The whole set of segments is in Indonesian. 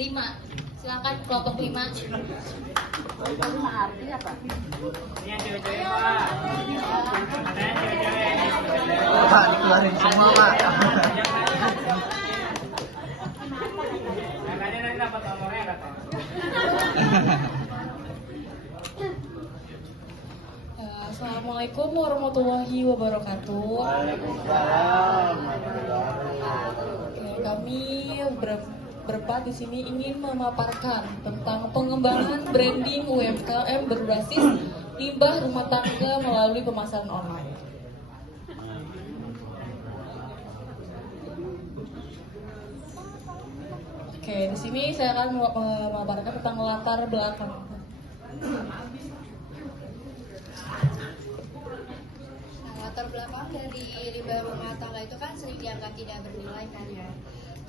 5. Silakan kelompok 5. Arti apa? Ini yang cewek-cewek Pak. Katanya cewek-cewek. Pak, dikeluarin semua Pak. Makanya nanti dapat nomornya katanya. Assalamualaikum warahmatullahi wabarakatuh. Waalaikumsalam. Kami berempat di sini ingin memaparkan tentang pengembangan branding UMKM berbasis limbah rumah tangga melalui pemasaran online. Oke, di sini saya akan memaparkan tentang latar belakang. Latar belakang dari limbah rumah tangga itu kan sering dianggap tidak bernilai kan ya.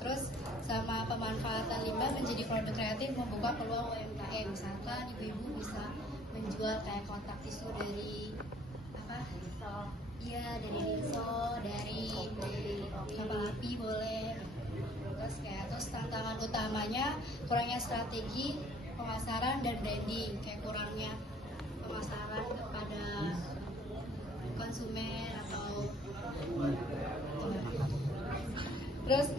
Terus sama pemanfaatan limbah menjadi produk kreatif membuka peluang UMKM. Misalkan ibu-ibu bisa menjual kayak kotak tisu dari apa? Iya, dari Rinso, dari kapal api boleh. Terus tantangan utamanya kurangnya strategi pemasaran dan branding, kayak kurangnya pemasaran kepada konsumen atau terus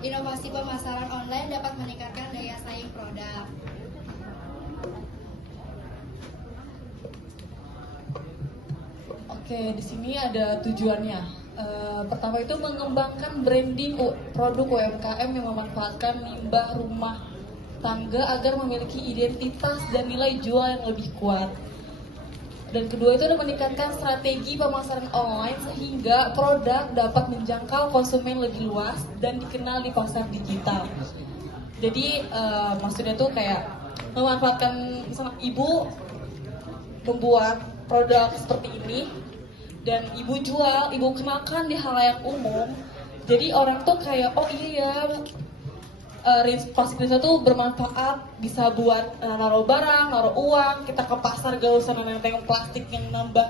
inovasi pemasaran online dapat meningkatkan daya saing produk. Oke, di sini ada tujuannya. Pertama itu mengembangkan branding produk UMKM yang memanfaatkan limbah rumah tangga agar memiliki identitas dan nilai jual yang lebih kuat. Dan kedua itu adalah meningkatkan strategi pemasaran online sehingga produk dapat menjangkau konsumen lebih luas dan dikenal di pasar digital. Jadi maksudnya tuh kayak memanfaatkan, misalnya ibu membuat produk seperti ini dan ibu jual, ibu kenalkan di halayak umum. Jadi orang tuh kayak oh iya ya, plastik Rinso tuh bermanfaat, bisa buat naruh barang, naruh uang, kita ke pasar gak usah nenteng plastik yang nambah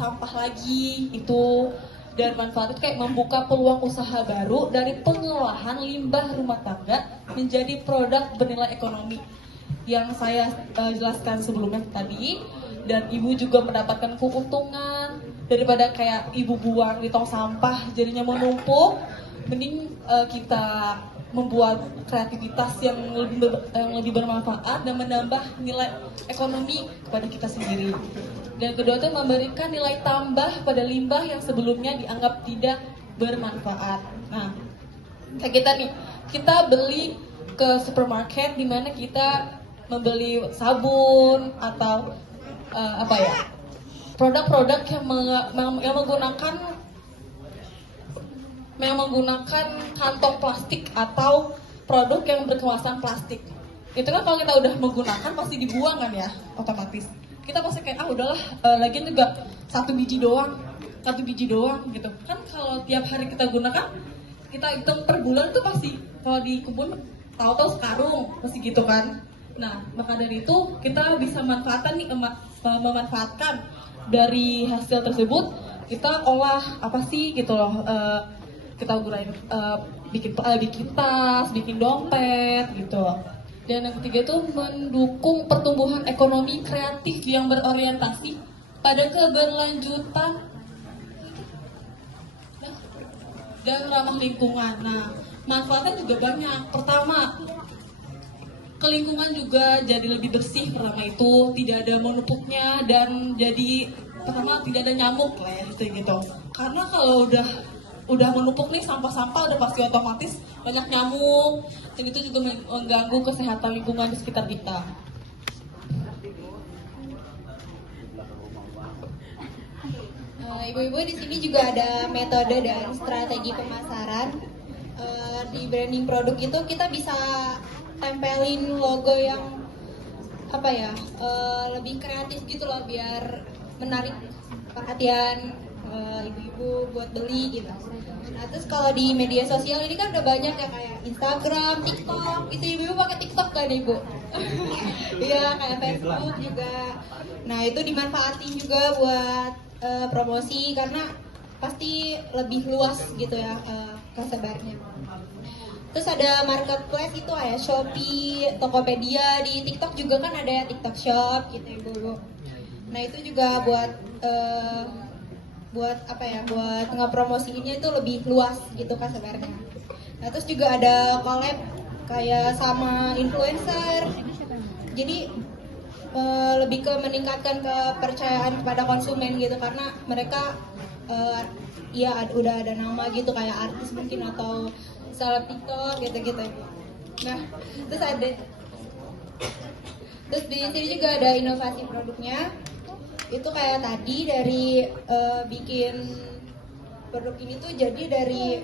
sampah lagi itu. Dan manfaat itu kayak membuka peluang usaha baru dari pengolahan limbah rumah tangga menjadi produk bernilai ekonomi yang saya jelaskan sebelumnya tadi. Dan ibu juga mendapatkan keuntungan daripada kayak ibu buang di tong sampah jadinya menumpuk. Mending kita membuat kreativitas yang lebih bermanfaat dan menambah nilai ekonomi kepada kita sendiri. Dan kedua itu memberikan nilai tambah pada limbah yang sebelumnya dianggap tidak bermanfaat. Nah, kayak kita nih, kita beli ke supermarket di mana kita membeli sabun atau produk-produk yang menggunakan kantong plastik atau produk yang berkemasan plastik. Itu kan kalau kita udah menggunakan pasti dibuang kan ya, otomatis. Kita pasti kayak udahlah, lagian juga satu biji doang gitu. Kan kalau tiap hari kita gunakan, kita hitung per bulan tuh pasti kalau di kebun tahu-tahu sekarung pasti gitu kan. Nah, maka dari itu kita bisa memanfaatkan dari hasil tersebut, kita olah apa sih gitu loh. Kita gunain bikin tas, bikin dompet gitu. Dan yang ketiga itu mendukung pertumbuhan ekonomi kreatif yang berorientasi pada keberlanjutan dan ramah lingkungan. Nah, manfaatnya juga banyak. Pertama, ke lingkungan juga jadi lebih bersih. Pertama itu tidak ada menumpuknya dan jadi pertama tidak ada nyamuk lah ya gitu. Karena kalau udah menumpuk nih sampah-sampah udah pasti otomatis banyak nyamuk dan itu juga mengganggu kesehatan lingkungan di sekitar kita. Ibu-ibu di sini juga ada metode dan strategi pemasaran. Di branding produk itu kita bisa tempelin logo yang lebih kreatif gitu loh, biar menarik perhatian ibu-ibu buat beli gitu. Nah, terus kalau di media sosial ini kan udah banyak ya, kayak Instagram, TikTok. Itu ibu-ibu pakai TikTok kan ibu? Iya, kayak Facebook juga. Nah, itu dimanfaatin juga buat promosi karena pasti lebih luas gitu ya tersebarnya. Terus ada marketplace itu kayak Shopee, Tokopedia, di TikTok juga kan ada ya TikTok Shop gitu ibu-ibu. Nah itu juga buat apa ya, buat ngepromosiinnya itu lebih luas gitu kan sebenarnya. Nah terus juga ada collab kayak sama influencer. Jadi lebih ke meningkatkan kepercayaan kepada konsumen gitu karena mereka udah ada nama gitu kayak artis mungkin atau seleb TikTok gitu-gitu. Nah, terus di sini juga ada inovasi produknya. Itu kayak tadi dari bikin produk ini tuh jadi dari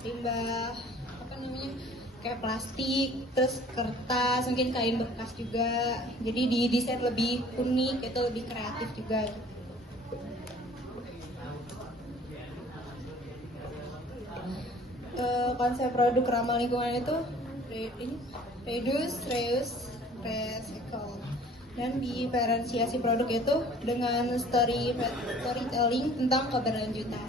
limbah apa namanya? Kayak plastik, terus kertas, mungkin kain bekas juga. Jadi didesain lebih unik, itu lebih kreatif juga. Konsep produk ramah lingkungan itu reduce, reuse, recycle. Dan diferensiasi produk itu dengan storytelling tentang keberlanjutan.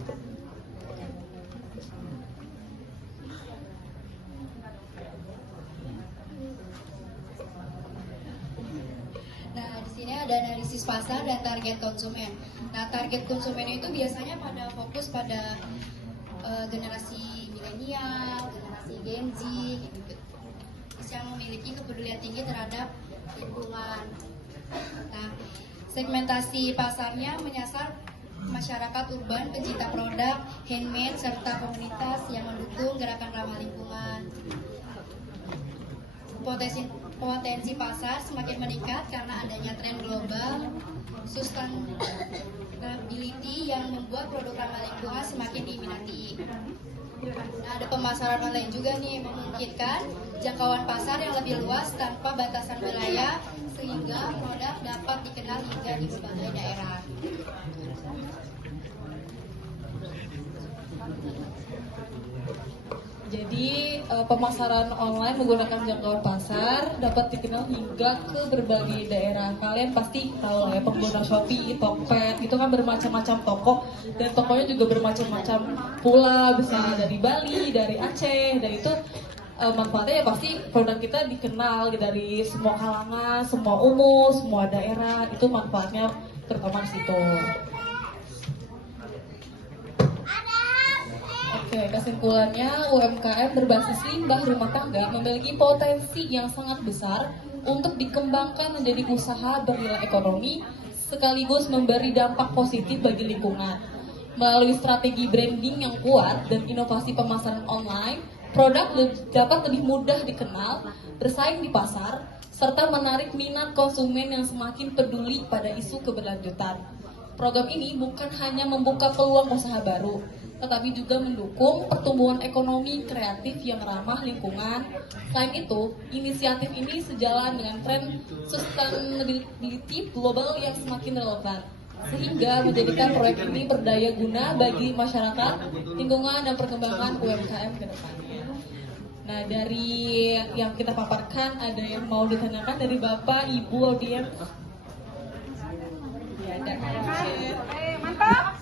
Nah, di sini ada analisis pasar dan target konsumen. Nah, target konsumen itu biasanya pada fokus pada generasi milenial, generasi Gen Z, gitu. Yang memiliki kepedulian tinggi terhadap lingkungan. Nah, segmentasi pasarnya menyasar masyarakat urban, pencinta produk, handmade, serta komunitas yang mendukung gerakan ramah lingkungan. Potensi pasar semakin meningkat karena adanya tren global, sustainability yang membuat produk ramah lingkungan semakin diminati. Nah, ada pemasaran online juga nih, memungkinkan jangkauan pasar yang lebih luas tanpa batasan wilayah sehingga produk dapat dikenal hingga di berbagai daerah. Jadi pemasaran online menggunakan jangkauan pasar dapat dikenal hingga ke berbagai daerah. Kalian pasti tahu lah ya, pengguna Shopee, Tokped itu kan bermacam-macam toko dan tokonya juga bermacam-macam pula, bisa dari Bali, dari Aceh, dan itu manfaatnya ya pasti produk kita dikenal dari semua kalangan, semua umur, semua daerah, itu manfaatnya terutama di situ. Oke, kesimpulannya UMKM berbasis limbah rumah tangga memiliki potensi yang sangat besar untuk dikembangkan menjadi usaha bernilai ekonomi sekaligus memberi dampak positif bagi lingkungan. Melalui strategi branding yang kuat dan inovasi pemasaran online, produk dapat lebih mudah dikenal, bersaing di pasar, serta menarik minat konsumen yang semakin peduli pada isu keberlanjutan. Program ini bukan hanya membuka peluang usaha baru, tetapi juga mendukung pertumbuhan ekonomi kreatif yang ramah lingkungan. Selain itu, inisiatif ini sejalan dengan tren sustainability global yang semakin relevan, sehingga menjadikan proyek ini berdaya guna bagi masyarakat, lingkungan, dan perkembangan UMKM ke depannya. Nah, dari yang kita paparkan, ada yang mau ditanyakan dari Bapak, Ibu, audiens? Ya, ada. Mantap!